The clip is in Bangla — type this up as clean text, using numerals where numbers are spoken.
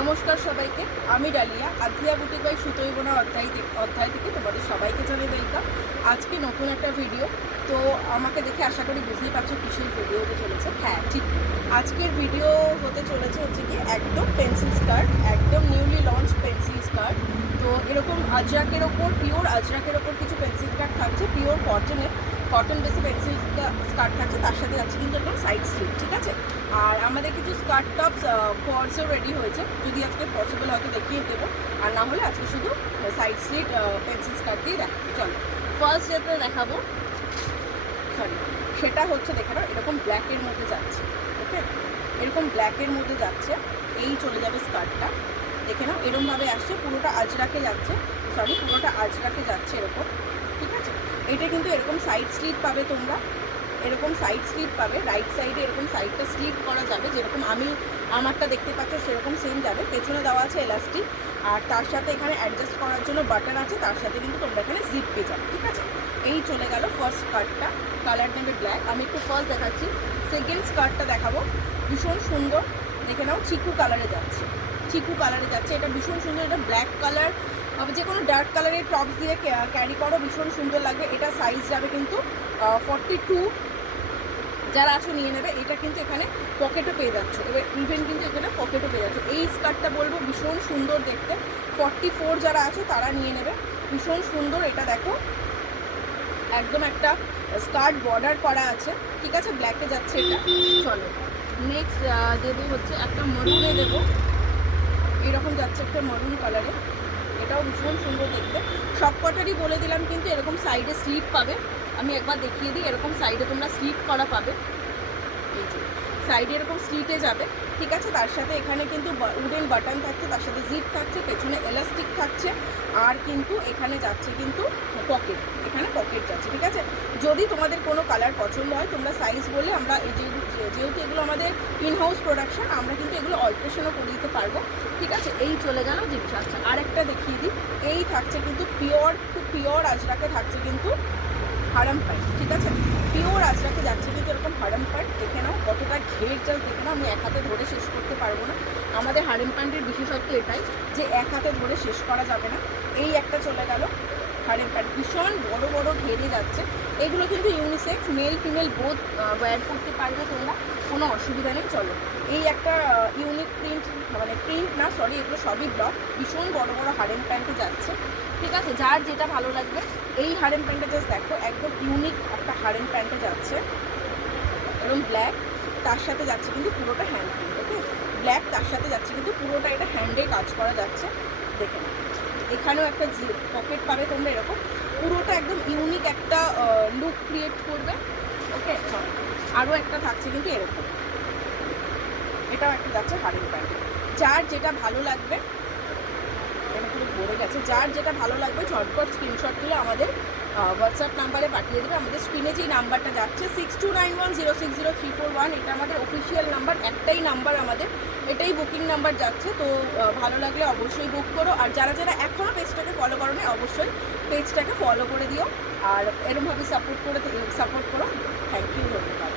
নমস্কার সবাইকে, আমি ডালিয়া। আধিয়া বুটিক বাই সুতোই বোনা অধ্যায় থেকে তোমাদের সবাইকে জানাই ওয়েলকাম। আজকে নতুন একটা ভিডিও। তো আমাকে দেখে আশা করি বুঝতেই পারছো কিসের ভিডিও হতে চলেছে। হ্যাঁ ঠিক, আজকের ভিডিও হতে চলেছে হচ্ছে কি একদম পেন্সিল স্কার্ট, একদম নিউলি লঞ্চ পেন্সিল স্কার্ট। তো এরকম আজরাকের ওপর, পিওর আজরাকের ওপর কিছু পেন্সিল স্কার্ট থাকছে, পিওর কটন বেসে পেন্সিল স্কার্ট থাকছে, তার সাথে যাচ্ছে কিন্তু একদম সাইড স্লিভ। ঠিক আছে, আর আমাদের কিছু স্কার্ট টপস ফলসও রেডি হয়েছে, যদি আজকে পসিবল হয়তো দেখিয়ে দেবো, আর না হলে আজকে শুধু সাইড স্লিভ পেন্সিল স্কার্ট দিয়ে দেখাবো। চলো ফার্স্ট যেটা দেখাবো, সেটা হচ্ছে দেখে নাও, এরকম ব্ল্যাকের মধ্যে যাচ্ছে। ওকে, এরকম ব্ল্যাকের মধ্যে যাচ্ছে, এই চলে যাবে স্কার্টটা। দেখে নাও এরকমভাবে আসছে, পুরোটা আজরাকে যাচ্ছে, পুরোটা আজরাকে যাচ্ছে এরকম। ঠিক আছে, এটা কিন্তু এরকম সাইড স্লিভ পাবে তোমরা, এরকম সাইড স্লিভ পাবে, রাইট সাইডে এরকম সাইডটা স্লিভ করা যাবে, যেরকম আমি আমারটা দেখতে পাচ্ছ সেরকম সেম যাবে। পেছনে দেওয়া আছে এলাস্টিক, আর তার সাথে এখানে অ্যাডজাস্ট করার জন্য বাটন আছে, তার সাথে কিন্তু তোমরা এখানে জিপ পেয়ে যাবে। ঠিক আছে, এই চলে গেল ফার্স্ট স্কার্টটা, কালার নেবে ব্ল্যাক। আমি একটু ফার্স্ট দেখাচ্ছি, সেকেন্ড স্কার্টটা দেখাবো, ভীষণ সুন্দর। দেখে নাও চিকু কালারে যাচ্ছে, চিকু কালারে যাচ্ছে, এটা ভীষণ সুন্দর। এটা ব্ল্যাক কালার, যে কোনো ডার্ক কালারের টপস দিয়ে ক্যারি করো, ভীষণ সুন্দর লাগবে। এটা সাইজ যাবে কিন্তু 42, যারা আছো নিয়ে নেবে। এটা কিন্তু এখানে পকেটও পেয়ে যাচ্ছ, এবার ইভেন কিন্তু এখানে পকেটও পেয়ে যাচ্ছ। এই স্কার্টটা বলবো ভীষণ সুন্দর দেখতে, 44 যারা আছো তারা নিয়ে নেবে, ভীষণ সুন্দর। এটা দেখো একদম একটা স্কার্ট বর্ডার করা আছে। ঠিক আছে, ব্ল্যাকে যাচ্ছে এটা। চলো নেক্সট দেবো হচ্ছে একটা মরুনে দেবো, এরকম যাচ্ছে একটা মরুন কালারে, এটাও ভীষণ সুন্দর দেখতে। সব কটারই বলে দিলাম কিন্তু এরকম সাইডে স্লিপ পাবে, আমি একবার দেখিয়ে দিই। এরকম সাইডে তোমরা স্লিপ করা পাবে, এই যে সাইডে এরকম স্লিটে যাবে। ঠিক আছে, তার সাথে এখানে কিন্তু উডেন বাটন থাকছে, তার সাথে জিপ থাকছে, পেছনে এলাস্টিক থাকছে, আর কিন্তু এখানে যাচ্ছে কিন্তু পকেট, এখানে পকেট যাচ্ছে। ঠিক আছে, যদি তোমাদের কোনো কালার পছন্দ হয় তোমরা সাইজ বলে, আমরা এই যেহেতু এগুলো আমাদের ইনহাউস প্রোডাকশন, আমরা কিন্তু এগুলো অল্টারেশনও করে দিতে পারবো। ঠিক আছে, এই চলে গেল জিনিস। আচ্ছা আরেকটা দেখিয়ে দিই, এই থাকছে কিন্তু পিওর আজরাকে থাকছে কিন্তু হারাম প্যান্ট। ঠিক আছে, পিওর আজরাকে যাচ্ছে কিন্তু এরকম হারাম প্যান্ট। দেখে নাও কতটা ঘের, জাস্ট দেখে নাও, আমি এক হাতে ধরে শেষ করতে পারবো না। আমাদের হারাম প্যান্টের বিশেষত্ব এটাই যে এক হাতে ধরে শেষ করা যাবে না। এই একটা চলে গেল হারাম প্যান্ট, ভীষণ বড় বড় ঘেরে যাচ্ছে। এগুলো কিন্তু unisex, male female both wear করতে পারবে তোমরা, কোনো অসুবিধা নেই। চলো এই একটা ইউনিক প্রিন্ট, মানে প্রিন্ট না সরি, এগুলো সবই ব্লক, ভীষণ বড় বড় হারেম প্যান্টে যাচ্ছে। ঠিক আছে, যার যেটা ভালো লাগবে। এই হারেম প্যান্টটা জাস্ট দেখো, একদম ইউনিক একটা হারেম প্যান্টে যাচ্ছে, এরকম ব্ল্যাক, তার সাথে যাচ্ছে কিন্তু পুরোটা হ্যান্ড প্রিন্ট। ওকে, ব্ল্যাক তার সাথে যাচ্ছে কিন্তু পুরোটা এটা হ্যান্ডে কাজ করা যাচ্ছে। দেখে নাও এখানেও একটা পকেট পাবে তোমরা, এরকম পুরোটা একদম ইউনিক একটা লুক ক্রিয়েট করবে। ওকে, আরও একটা থাকছে কিন্তু এরকম, এটাও একটা যাচ্ছে হারেম প্যান্ট। যার যেটা ভালো লাগবে, পুরো ভরে গেছে, যার যেটা ভালো লাগবে ঝটপট স্ক্রিনশট তুলে আমাদের হোয়াটসঅ্যাপ নাম্বারে পাঠিয়ে দেবে। আমাদের স্ক্রিনে যেই নাম্বারটা যাচ্ছে 6291060341, এটা আমাদের অফিসিয়াল নাম্বার, একটাই নাম্বার আমাদের, এটাই বুকিং নাম্বার যাচ্ছে। তো ভালো লাগলে অবশ্যই বুক করো, আর যারা যারা এখনও পেজটাকে ফলো করো না অবশ্যই পেজটাকে ফলো করে দিও, আর এরমভাবে সাপোর্ট করো। থ্যাংক ইউ, ধন্যবাদ।